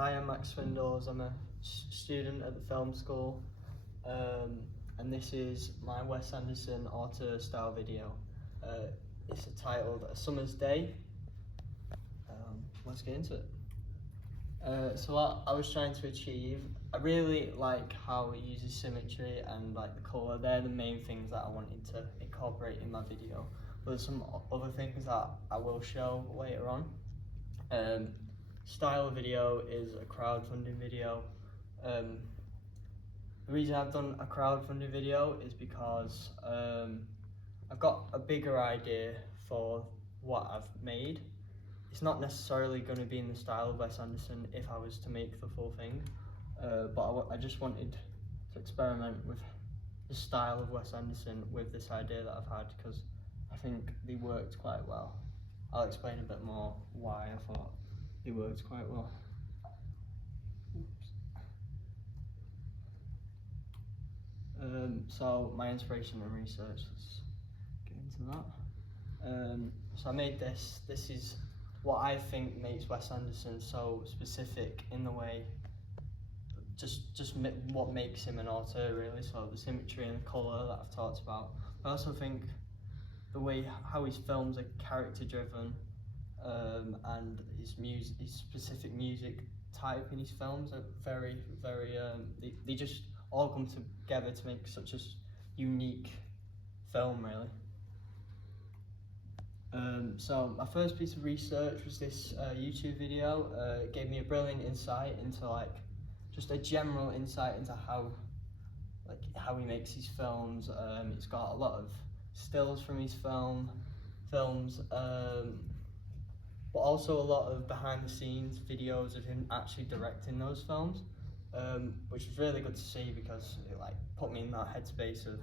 Hi, I'm Max Swindoors. I'm a student at the film school, and this is my Wes Anderson Auter style video. It's titled A Summer's Day. Let's get into it. So what I was trying to achieve, I really like how it uses symmetry and like the colour. They're the main things that I wanted to incorporate in my video. But there's some other things that I will show later on. Style of video is a crowdfunding video. The reason I've done a crowdfunding video is because I've got a bigger idea for what I've made. It's not necessarily going to be in the style of Wes Anderson if I was to make the full thing, but I just wanted to experiment with the style of Wes Anderson with this idea that I've had, because I think they worked quite well. I'll explain a bit more why I thought they worked quite well. So my inspiration and research, let's get into that. So I made this. This is what I think makes Wes Anderson so specific in the way, just what makes him an auteur really. So the symmetry and the colour that I've talked about. I also think the way how his films are character driven, and his specific music type in his films are very, they just all come together to make such a unique film really. So my first piece of research was this YouTube video. It gave me a brilliant insight into just a general insight into how he makes his films. It's got a lot of stills from his films, but also a lot of behind the scenes videos of him actually directing those films, which was really good to see because it put me in that headspace of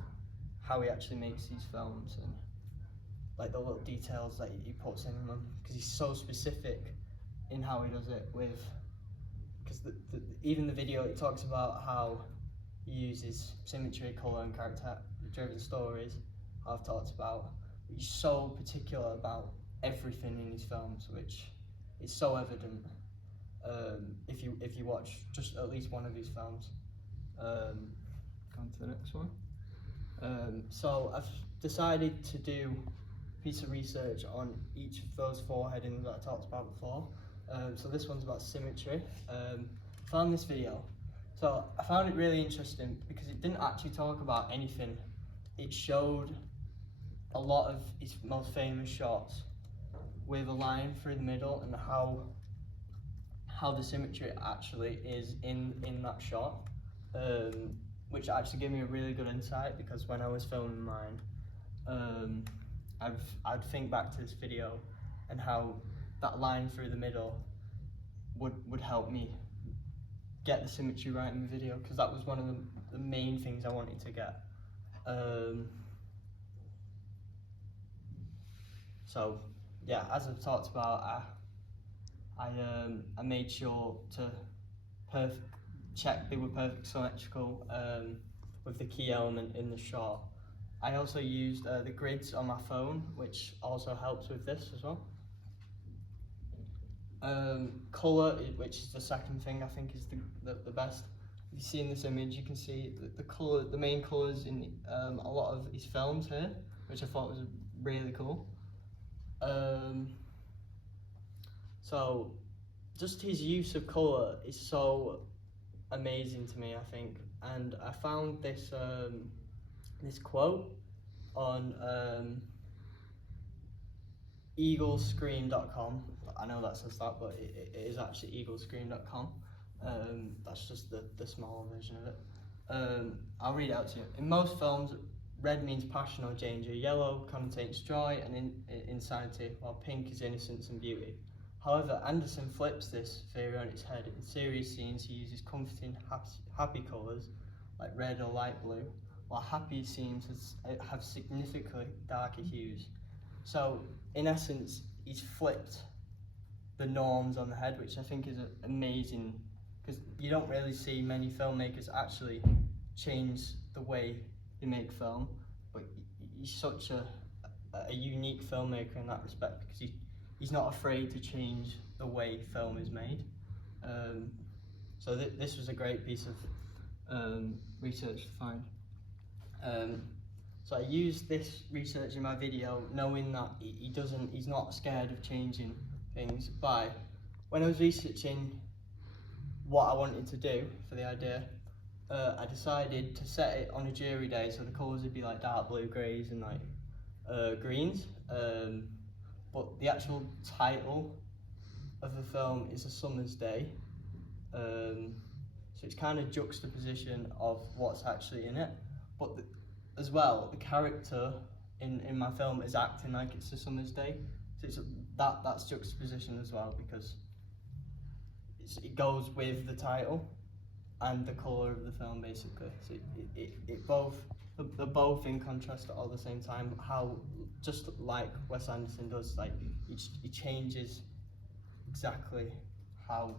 how he actually makes these films and the little details that he puts in them, because he's so specific in how he does it because even the video, it talks about how he uses symmetry, colour and character driven stories, I've talked about. He's so particular about everything in his films, which is so evident if you watch just at least one of his films. Go on to the next one. So I've decided to do a piece of research on each of those 4 headings that I talked about before. So this one's about symmetry. Found this video. So I found it really interesting because it didn't actually talk about anything. It showed a lot of his most famous shots with a line through the middle and how the symmetry actually is in that shot, which actually gave me a really good insight, because when I was filming mine, I'd think back to this video and how that line through the middle would help me get the symmetry right in the video, because that was one of the main things I wanted to get. So yeah, as I've talked about, I made sure to check they were perfect symmetrical with the key element in the shot. I also used the grids on my phone, which also helps with this as well. Colour, which is the second thing I think is the best. If you see in this image, you can see the main colours in a lot of his films here, which I thought was really cool. So just his use of colour is so amazing to me, I think. And I found this this quote on eaglescreen.com. I know that says that, but it is actually eaglescreen.com. That's just the smaller version of it. I'll read it out to you. In most films, red means passion or danger, yellow connotates joy and insanity, while pink is innocence and beauty. However, Anderson flips this theory on its head. In serious scenes, he uses comforting, happy colours, like red or light blue, while happy scenes have significantly darker hues. So, in essence, he's flipped the norms on the head, which I think is amazing, because you don't really see many filmmakers actually change the way they make film, but he's such a unique filmmaker in that respect, because he's not afraid to change the way film is made. So this was a great piece of research to find. So I used this research in my video, knowing that he's not scared of changing things. By when I was researching what I wanted to do for the idea, I decided to set it on a dreary day, so the colours would be like dark blue, greys, and like greens. But the actual title of the film is A Summer's Day. So it's kind of juxtaposition of what's actually in it. But as well, the character in my film is acting like it's a summer's day. So that's juxtaposition as well, because it goes with the title and the colour of the film, basically. So they're both in contrast at all the same time. How, just like Wes Anderson does, like he changes exactly how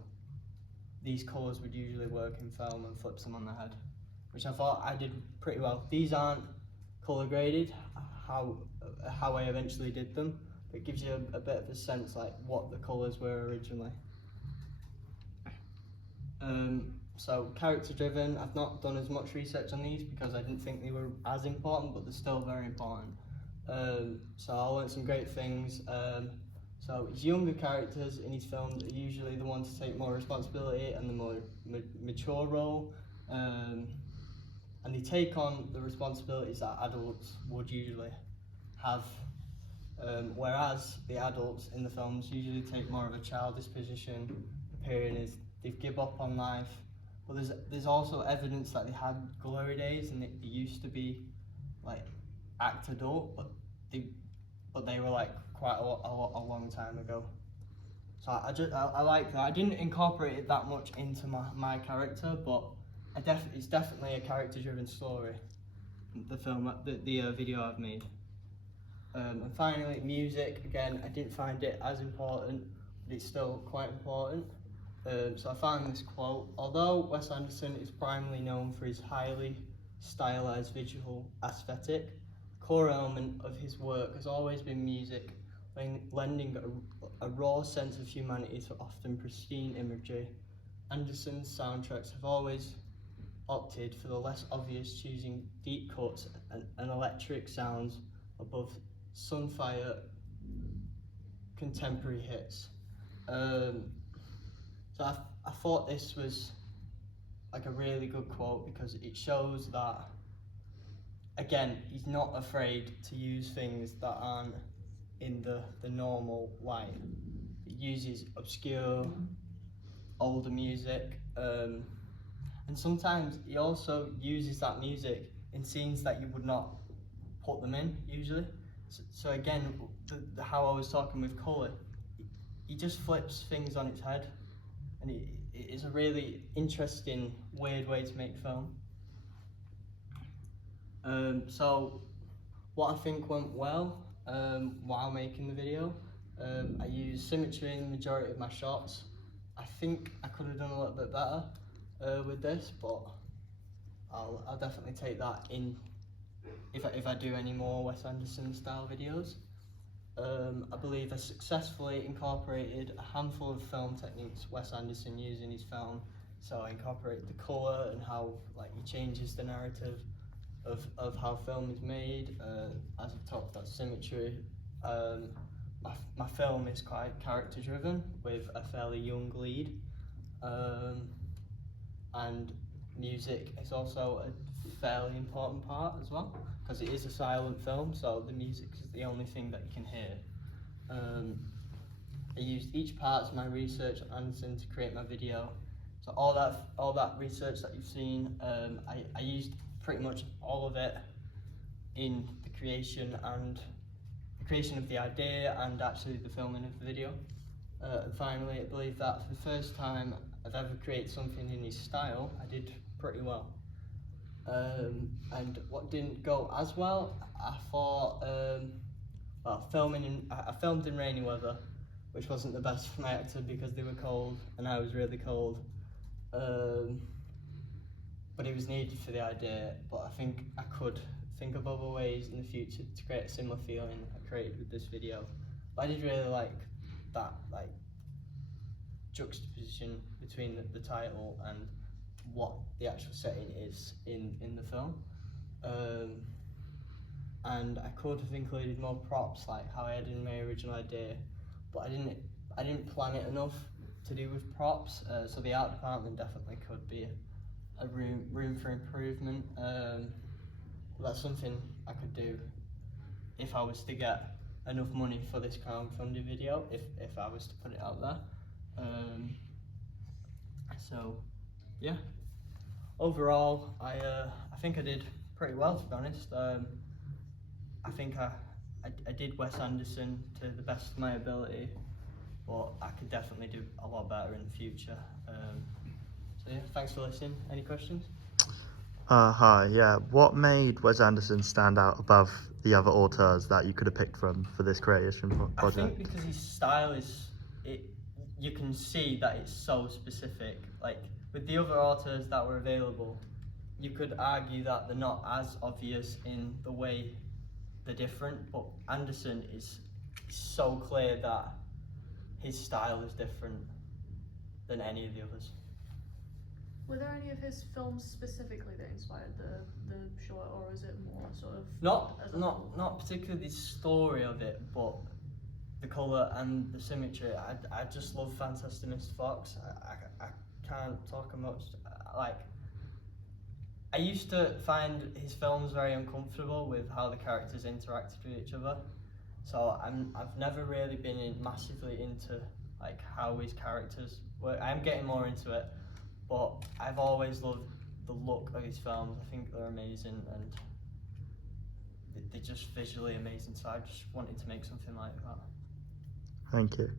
these colours would usually work in film and flips them on their head, which I thought I did pretty well. These aren't colour graded, how I eventually did them, but it gives you a bit of a sense like what the colours were originally. So character driven, I've not done as much research on these because I didn't think they were as important, but they're still very important. So I learned some great things. So his younger characters in his films are usually the ones to take more responsibility and the more mature role, and they take on the responsibilities that adults would usually have, whereas the adults in the films usually take more of a childish position, appearing as they've given up on life. But there's also evidence that they had glory days and they used to be like act adult, but they were like quite a long time ago. So I like that. I didn't incorporate it that much into my character, but it's definitely a character-driven story. The film, the video I've made. And finally, music. Again, I didn't find it as important, but it's still quite important. So I found this quote: "Although Wes Anderson is primarily known for his highly stylized visual aesthetic, the core element of his work has always been music, lending a raw sense of humanity to often pristine imagery. Anderson's soundtracks have always opted for the less obvious, choosing deep cuts and electric sounds above sunfire contemporary hits." So I thought this was like a really good quote because it shows that, again, he's not afraid to use things that aren't in the normal light. He uses obscure, older music, and sometimes he also uses that music in scenes that you would not put them in usually. So again, how I was talking with colour, he just flips things on its head, and it is a really interesting, weird way to make film. So what I think went well while making the video, I used symmetry in the majority of my shots. I think I could have done a little bit better with this, but I'll definitely take that in if I do any more Wes Anderson style videos. I believe I successfully incorporated a handful of film techniques Wes Anderson used in his film. So I incorporated the colour and how he changes the narrative of how film is made. As I've talked about symmetry, my film is quite character driven with a fairly young lead, and music is also a fairly important part as well, because it is a silent film, so the music is the only thing that you can hear. I used each part of my research on Anderson to create my video. So all that research that you've seen, I used pretty much all of it in the creation of the idea and actually the filming of the video. And finally, I believe that for the first time I've ever created something in his style, I did pretty well. And what didn't go as well, I thought, I filmed in rainy weather, which wasn't the best for my actor because they were cold and I was really cold. But it was needed for the idea, but I think I could think of other ways in the future to create a similar feeling I created with this video. But I did really like that, juxtaposition between the title and what the actual setting is in the film. And I could have included more props, like how I had in my original idea, but I didn't plan it enough to do with props. So the art department definitely could be a room for improvement. That's something I could do if I was to get enough money for this crowdfunding video, if I was to put it out there. So yeah, overall I think I did pretty well, to be honest. I think I did Wes Anderson to the best of my ability, but I could definitely do a lot better in the future. So yeah, thanks for listening. Any questions? Hi, yeah. What made Wes Anderson stand out above the other auteurs that you could have picked from for this creation project? I think because his style is, you can see that it's so specific. Like with the other auteurs that were available, you could argue that they're not as obvious in the way they're different, but Anderson is so clear that his style is different than any of the others. Were there any of his films specifically that inspired the short, or is it more sort of not particularly the story of it, but the colour and the symmetry? I just love Fantastic Mr. Fox. I can't talk much. Like, I used to find his films very uncomfortable with how the characters interacted with each other. So I've never really been massively into like how his characters work. I'm getting more into it, but I've always loved the look of his films. I think they're amazing and they're just visually amazing. So I just wanted to make something like that. Thank you.